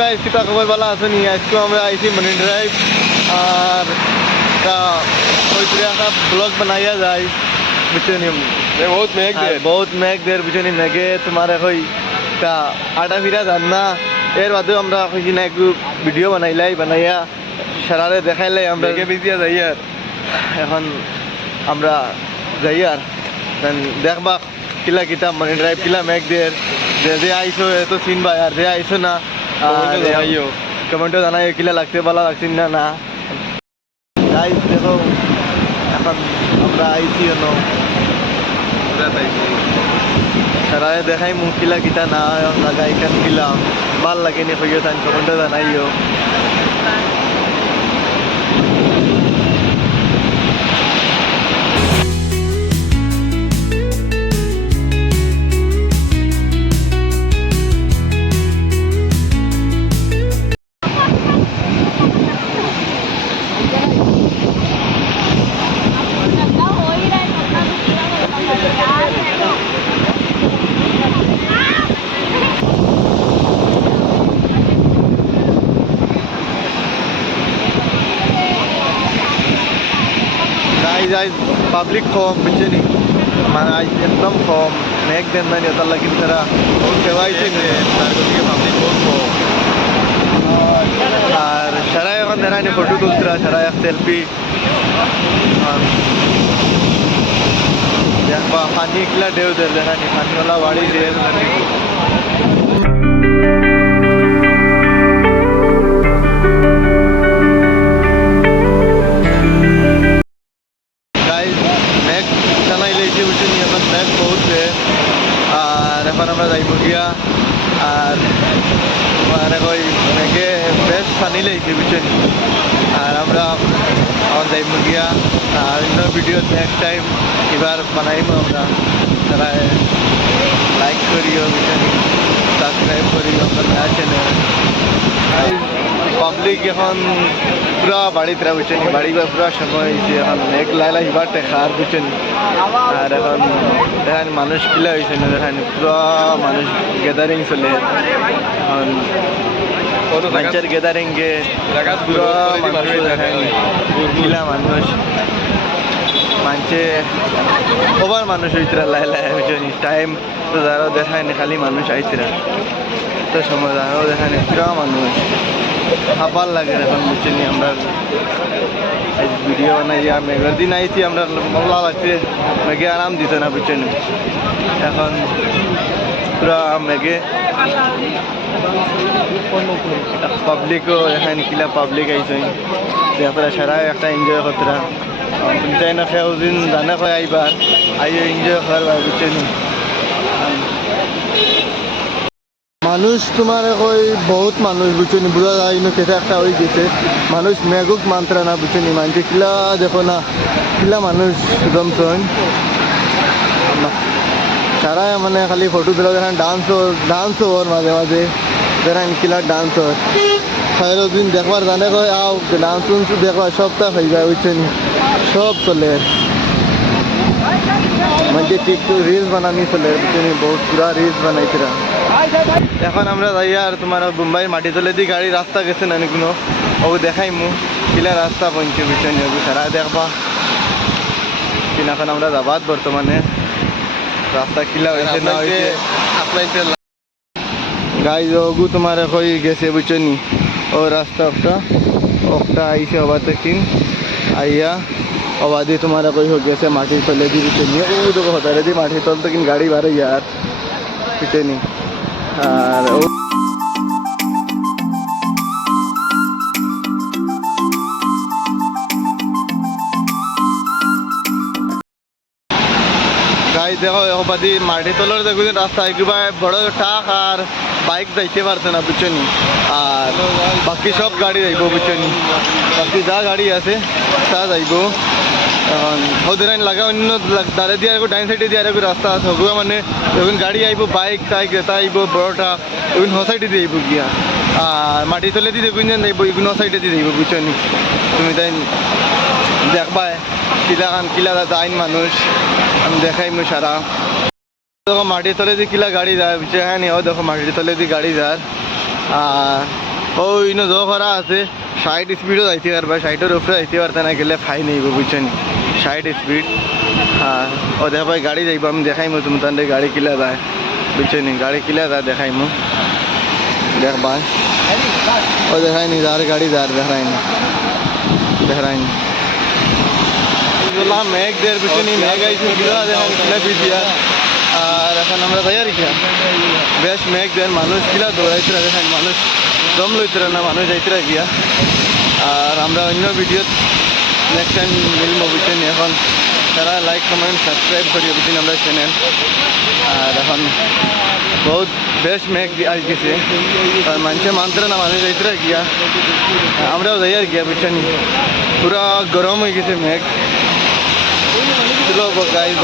Guys কিতা খবর ভালো আছো নি? আজকে আমরা আইছি মনি ড্রাইভ আর একটা ব্লগ বানাইয়া যায় বুঝছো নি। বহুত মেঘ দের বুঝছো নি। মেঘে তোমার এখন আটা ফিরা যান না এর বাদেও আমরা কইছি না একটু ভিডিও বানাইয়া সারারে দেখাইলাই আমরা বিজিয়া যাই আর এখন আমরা যাই আর দেখবা কিলা কিতা মনি ড্রাইভ কিলা মেঘ দের যে আইসো এত চিনবা আর যে আইসো না কমেন্টে জানাই কিলা লাগছে ভালো লাগছে না না গাইস দেখো এখন আমরা আইছি সারারে দেখাই মুখ কিলা কিতা না লাগাই কান কিলা ভাল লাগেনি হইও তাই কমেন্টে জানাইও। পাবলিক কম বুঝছে নি মানে একদম কম মেঘ দেন নাই তার লাগি তারা কেবাইছে পাবলিক বহুত কম আর সারাই এখন দেখায়নি ফটো তুলতরা সারাই এক সেলফি দেখবা পানি কিলা ঢেউ দের দেখানি পানিওয়ালা বাড়ি ঢেউ আর এখন আমরা যাইব গিয়া আর মানে কই মেঘে বেশ পানি লেগেছে বুঝছেন আর আমরা এখন যাইব গিয়া আর অন্য ভিডিও নেক্সট টাইম এবার বানাইব আমরা তারা লাইক করিও বুঝছেন সাবস্ক্রাইব করিও আমরা নয়া চ্যানেল পাবলিক এখন পুরা বাড়িতে বুঝছেন বাড়ি বা পুরা সময় হয়েছে এখন মেঘ লাইলা হিবার টেকার বুঝছেন আর এখন দেখেন মানুষ কিলা হয়েছে না দেখেন পুরা মানুষ গ্যাদারিং চলে এখন মানুষের গ্যাদারিং গে পুরা মানুষ দেখেন কিলা মানুষ মানুষে ওভার মানুষ হইতরা লাইলা বুঝছেন টাইম তো যারাও দেখায় খালি মানুষ আইতরা তো সময় যারাও দেখায় পুরা মানুষ খাবার লাগে এখন বুঝছেন আমরা ভিডিও বানাই মেঘের দিন আইছি আমরা মজা লাগছে মেঘে আরাম দিত না বুঝছেন এখন পুরা মেঘে পাবলিকও এখন কিলা পাবলিক আইছে তারপরে সারা একটা এনজয় করতরা চাই না খেয়ে দিন জানা হয় আইবার আইও এনজয় করবার বুঝছেন মানুষ তোমার কই বহুত মানুষ বুঝছেন বুঝা যায় না কেটে একটা হয়ে গেছে মানুষ মেঘুক মাত্রা না বুঝছেন মানুষ কিলা দেখো না কিলা মানুষ জমছেন সারা মানে খালি ফটো তুলা দেখেন ডান্স ওর মাঝে মাঝে দেখেন কিলা ডান্স ওর খাইরো দিন দেখবার জানে কই আও ডান্স দেখবার সবটা হয়ে যায় বুঝছেন সব চলে মানে টিকটক রিলস বানানি চলে বুঝছেন বহুত পুরা রিলস বানাইছিরা। এখন আমরা যাই আর তোমার মুম্বাইয়ের মাটি তলে দিয়ে গাড়ি রাস্তা গেছে না কোনো ও দেখাইমু কিলা রাস্তা পৌঁছে বুঝছেন সারা দেখবা কিনা এখন আমরা যাবাদ বর্তমানে রাস্তা কিলা হয়েছে না হয়েছে গাই যোগু তোমার কই গেছে বুঝছেন ও রাস্তা একটা আইসে হবার থেকে আইয়া অবাদি তোমার কই হোক গেছে মাটির তলে দিয়ে বুঝছেন ও দেখো হতারে দিয়ে মাটির তল থেকে গাড়ি বাড়ে আর বুঝছেন আর গাড়ি দেখো বাদি মাটি তলার দেখো রাস্তা একেবারে বড় ট্রাক আর বাইক যাইতে পারছে না বুঝছেন আর বাকি সব গাড়ি যাইব বুঝছেন বাকি যা গাড়ি আছে তা যাইব এখন ওদের লাগা অন্য দাঁড়ে দিয়ে আর ডাইন সাইডে দিয়ে আর রাস্তা আছে হগুয়া মানে যখন গাড়ি আইব বাইক টাইক এটা আইব বড়টা এখন হ সাইডে দিয়ে আইব গিয়া আর মাটি তলে দিয়ে দেখুন যে যাইব এগুলো সাইডে দিয়ে যাইব বুঝছেন তুমি তাই দেখবা কিলা যাইন মানুষ আমি দেখাইমু সারা দেখো মাটির তলে দিয়ে কিলা গাড়ি যায় বুঝছে হ্যাঁ নি ও দেখো মাটির তলে দিয়ে গাড়ি যায় আর ওই জ করা আছে 60 স্পিডও যাইতে পারবা, 60-এর উপরে যাইতে পারতে না গেলে ফাইন হইব বুঝছেন, 60 স্পিড। আর ও দেখা পাই গাড়ি যাইব, আমি দেখাইমু তুমি তাদের গাড়ি কিলা যায় বুঝছেন, গাড়ি কিলা যায় দেখাইমু, দেখবা ও দেখাইনি যার গাড়ি যার দেখাইনি দেখাইনি মেঘ দের বুঝছেন, মেঘ আইসি দেখান কিলা পিছিয়া। আর এখন আমরা যাই আর কি বেশ মেঘ দেন, মানুষ কিলা দৌড়াইতে দেখেন, মানুষ দম লইতে না, মানুষ যাইতে গিয়া। আর আমরা অন্য ভিডিও নেক্সট টাইম মিলবো বুঝছেন। এখন তারা লাইক কমেন্ট সাবস্ক্রাইব করিয়ে বুঝছেন আমরা চ্যানেল। আর এখন বহুত বেশ মেঘ আসছে, আর মানুষে মানতে না, মানুষ যাইতে গিয়া, আমরাও যাই আর গিয়া বুঝছেন। পুরা গরম হয়ে গেছে মেঘ, চলো গাইবা।